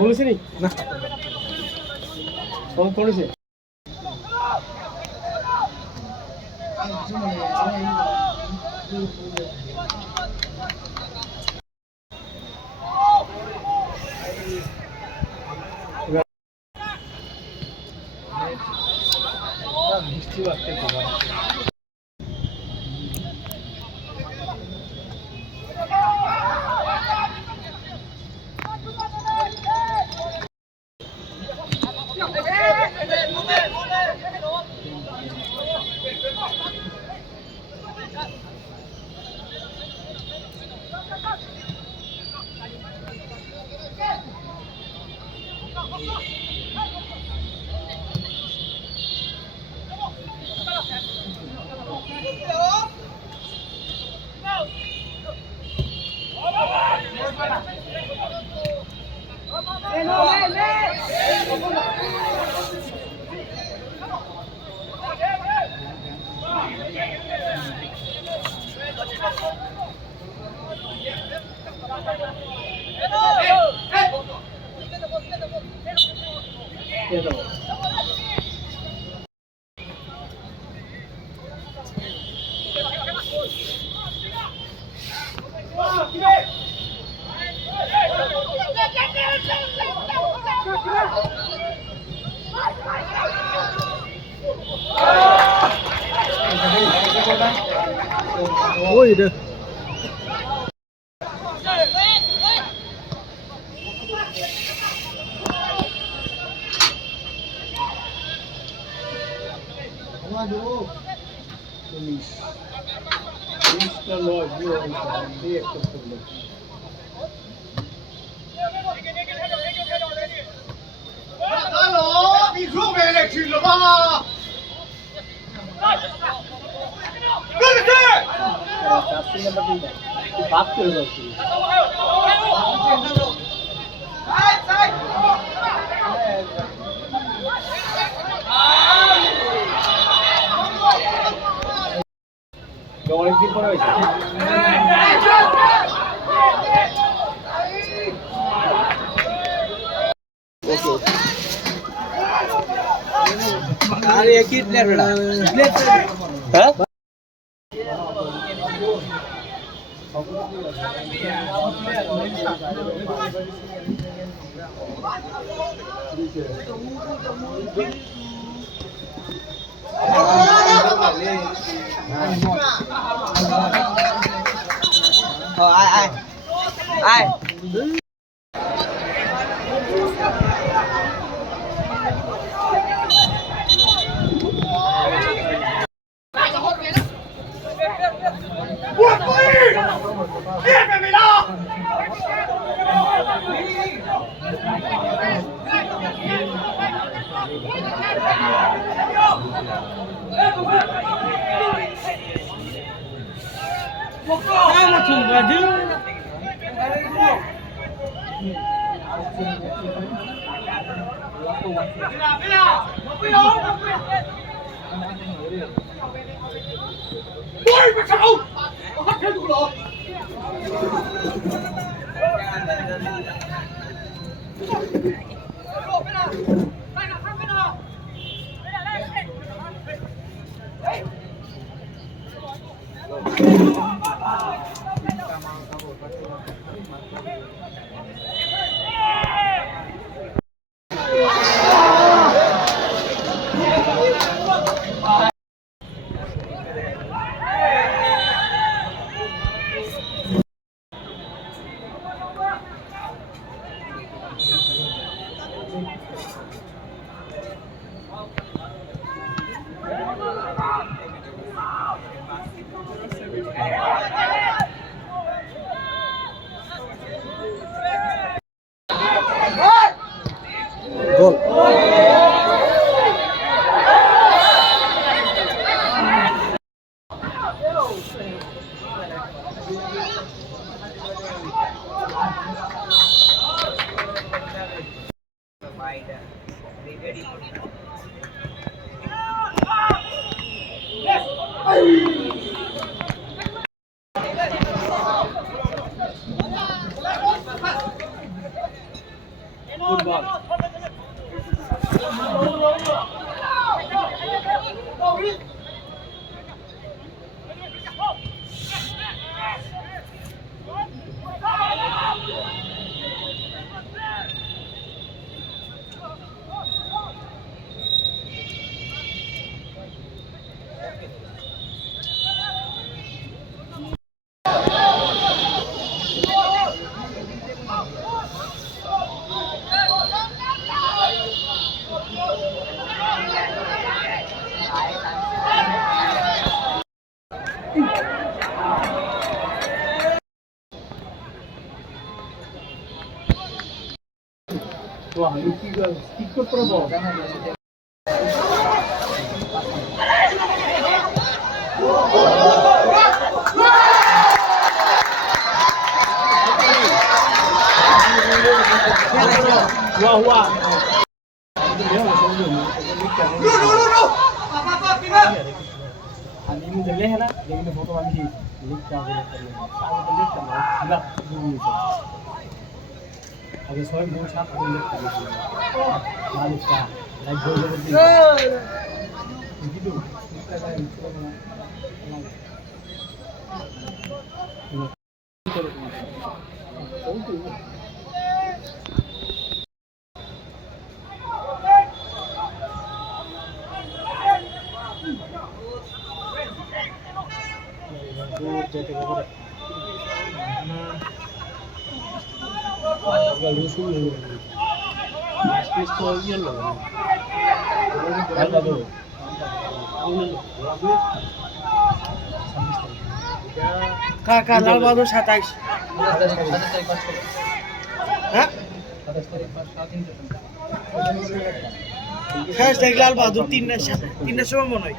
বলেছে নি না সব পড়েছে বৃষ্টি বাড়তে ওই রে Hello，你出没来去了吧？跟着去。অনেকদিন পরে হয়েছে अरे एक ही प्लेयर बेटा हैं ai ai Ôi, mà sao? Hết hết luôn rồi. গোল football Wah, ini juga ikut promo. Wah, wah. ini udah leh na, jadi ini foto lagi. Lihat क्या बोले aku lihat kan, gelap dulu itu. Ada soal mau chat aku lihat tadi. Malik ka, like boleh lebih. Begitu. Kita ada itu mana. Jadi apa? Agak lusuh loh. Pistol loh. Ada tuh. Kakak Lal Bahadur 27. Hah? Hashtag Lal Bahadur 3 সময় মনে হয়।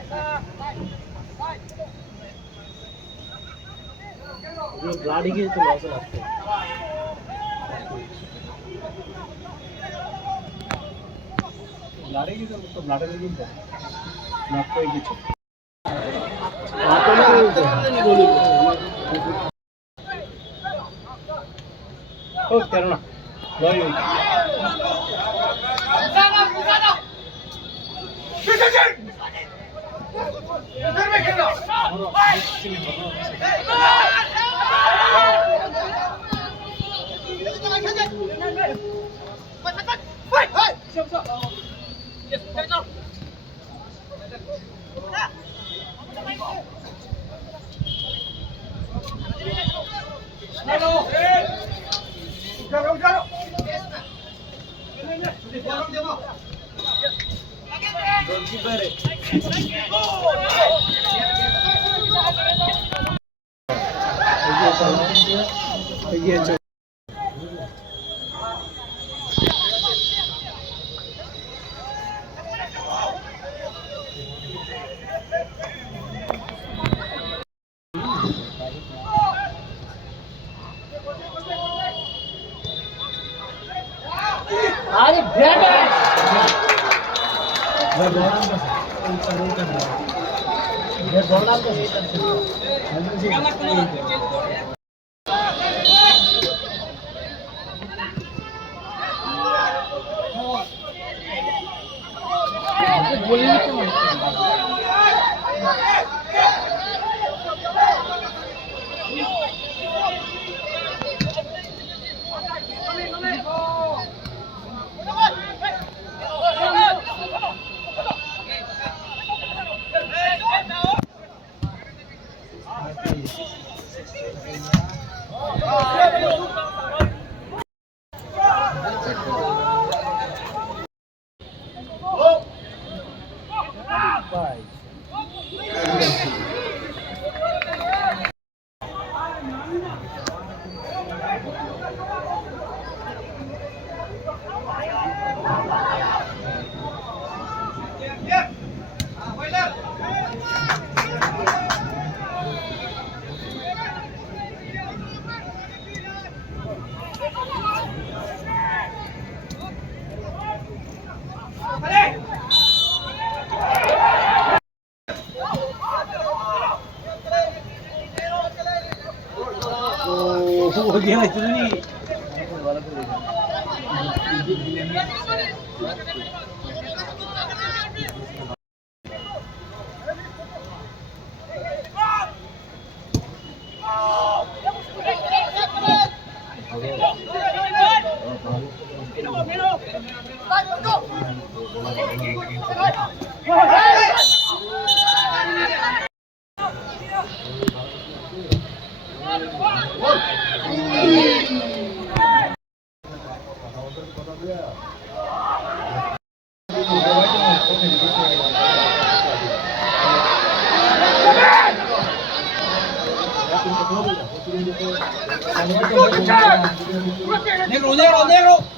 Blood ही तो loss लगता है blood ही तो blood में गिनता है ब्लड को ही कुछ आते नहीं बोली ओ करो ना वही अरे Negro, negro, negro.